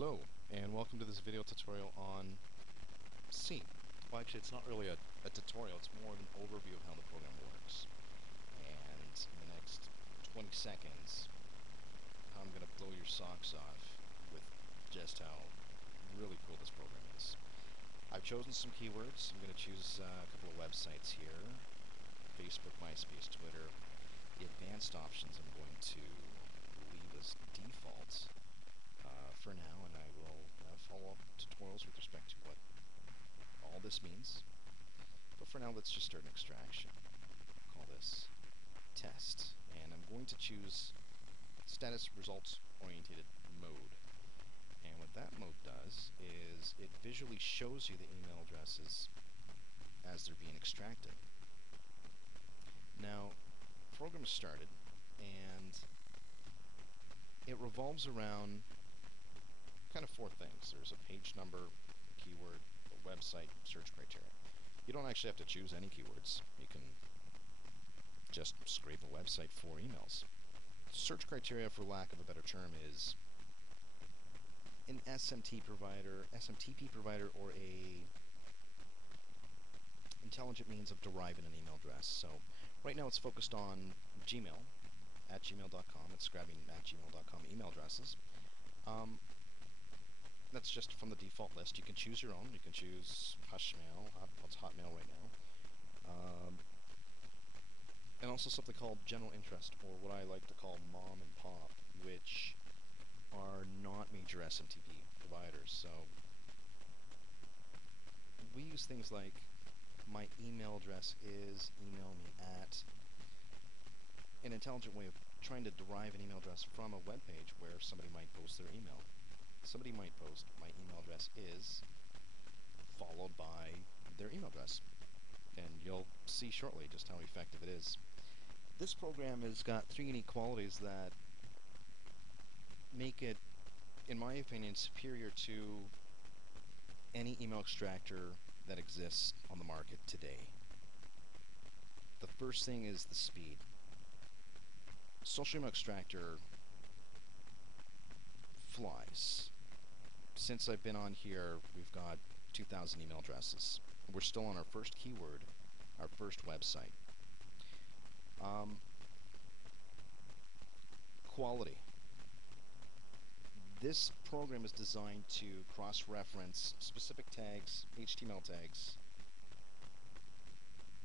Hello, and welcome to this video tutorial on C. Well, actually, it's not really a tutorial, it's more of an overview of how the program works. And in the next 20 seconds, I'm going to blow your socks off with just how really cool this program is. I've chosen some keywords. I'm going to choose a couple of websites here. Facebook, MySpace, Twitter. The advanced options I'm going to leave as default for now, and I will follow up tutorials with respect to what all this means. But for now, let's just start an extraction. Call this test, and I'm going to choose status results oriented mode. And what that mode does is it visually shows you the email addresses as they're being extracted. Now, the program is started, and it revolves around kind of four things. There's a page number, a keyword, a website, search criteria. You don't actually have to choose any keywords. You can just scrape a website for emails. Search criteria, for lack of a better term, is an SMTP provider, or a intelligent means of deriving an email address. So right now it's focused on Gmail, at gmail.com. It's grabbing at gmail.com email addresses. That's just from the default list. You can choose your own. You can choose Hushmail. What's Hotmail right now? And also something called general interest, or what I like to call mom and pop, which are not major SMTP providers. So we use things like my email address is, email me at, an intelligent way of trying to derive an email address from a web page where somebody might post their email. Somebody might post, my email address is, followed by their email address. And you'll see shortly just how effective it is. This program has got three unique qualities that make it, in my opinion, superior to any email extractor that exists on the market today. The first thing is the speed. Social Email Extractor flies. Since I've been on here, we've got 2,000 email addresses. We're still on our first keyword, our first website. Quality. This program is designed to cross-reference specific tags, HTML tags,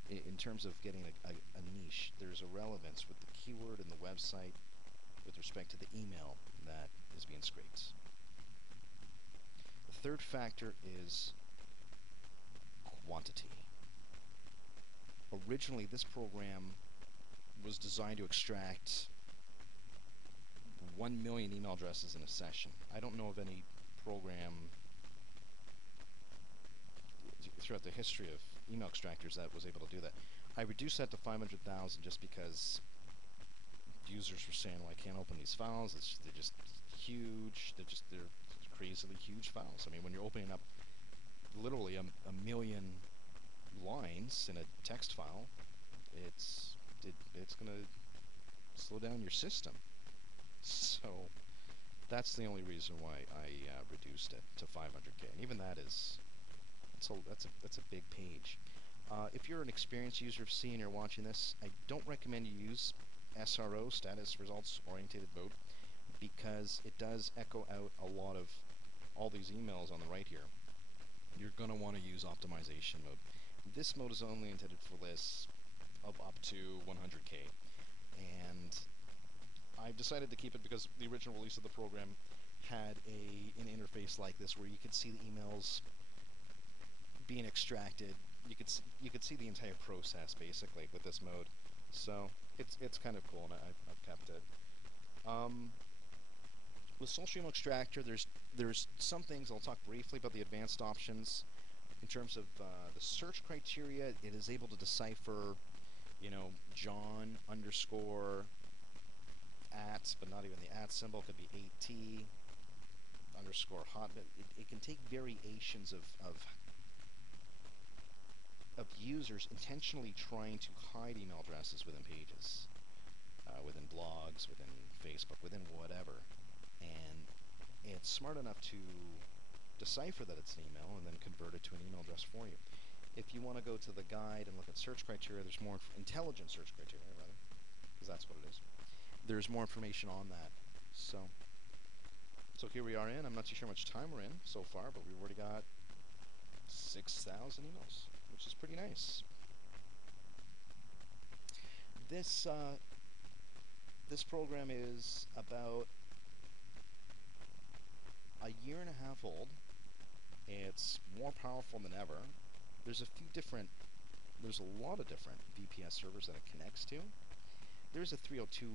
in terms of getting a niche. There's a relevance with the keyword and the website with respect to the email that is being scraped. The third factor is quantity. Originally, this program was designed to extract 1 million email addresses in a session. I don't know of any program throughout the history of email extractors that was able to do that. I reduced that to 500,000 just because users were saying, well, I can't open these files, they're just huge, they're crazily huge files. I mean, when you're opening up literally a million lines in a text file, it's going to slow down your system. So that's the only reason why I reduced it to 500K, and even that is that's a big page. If you're an experienced user of C and you're watching this, I don't recommend you use SRO, status results oriented mode, because it does echo out a lot of all these emails on the right here. You're going to want to use optimization mode. This mode is only intended for lists of up to 100K, and I've decided to keep it because the original release of the program had an interface like this where you could see the emails being extracted. You could see the entire process basically with this mode. So it's kind of cool, and I've kept it. With Social Email Extractor, there's some things I'll talk briefly about the advanced options. In terms of the search criteria, it is able to decipher, John _ at, but not even the at symbol. It could be AT _ hot. It can take variations of users intentionally trying to hide email addresses within pages, within blogs, within Facebook, within whatever. And it's smart enough to decipher that it's an email and then convert it to an email address for you. If you want to go to the guide and look at search criteria, there's more intelligent search criteria, rather, because that's what it is. There's more information on that. So here we are in. I'm not too sure how much time we're in so far, but we've already got 6,000 emails, which is pretty nice. This program is about a year and a half old. It's more powerful than ever. There's a lot of different VPS servers that it connects to. There's a 302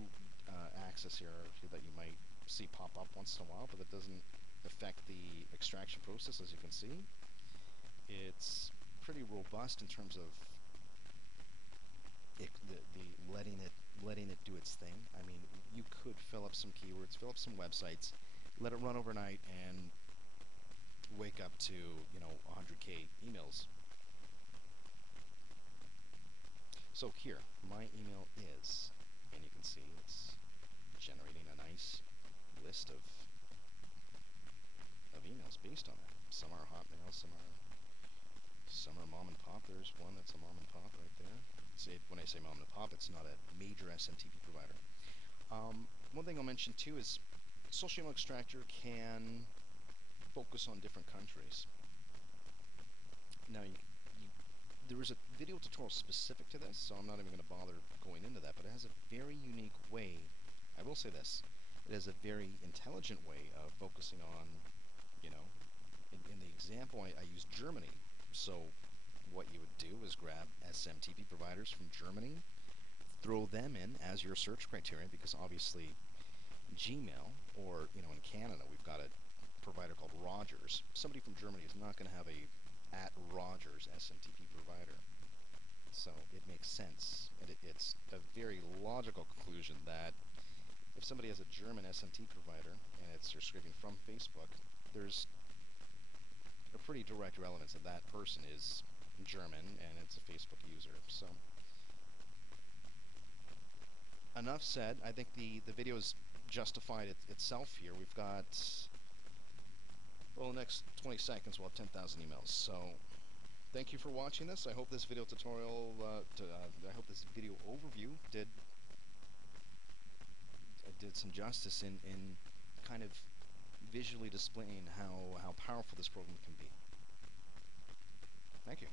access here that you might see pop up once in a while, but that doesn't affect the extraction process, as you can see. It's pretty robust in terms of letting it do its thing. I mean, you could fill up some keywords, fill up some websites, let it run overnight, and wake up to 100K emails. So here, my email is, and you can see it's generating a nice list of emails based on that. Some are Hotmail, some are mom and pop. There's one that's a mom and pop right there. When I say mom and pop, it's not a major SMTP provider. One thing I'll mention too is Social Email Extractor can focus on different countries. Now, there was a video tutorial specific to this, so I'm not even going to bother going into that, but it has a very unique way. I will say this. It has a very intelligent way of focusing on, in the example, I used Germany. So what you would do is grab SMTP providers from Germany, throw them in as your search criteria, because obviously Gmail, or in Canada we've got a provider called Rogers. Somebody from Germany is not going to have a @Rogers SMTP provider. So it makes sense, and it's a very logical conclusion that if somebody has a German SMT provider and they're scraping from Facebook, there's a pretty direct relevance that person is German and it's a Facebook user. So enough said. I think the video is justified itself here. We've got, well, the next 20 seconds we'll have 10,000 emails. So thank you for watching this. I hope this video tutorial, I hope this video overview did some justice in kind of visually displaying how powerful this program can be. Thank you.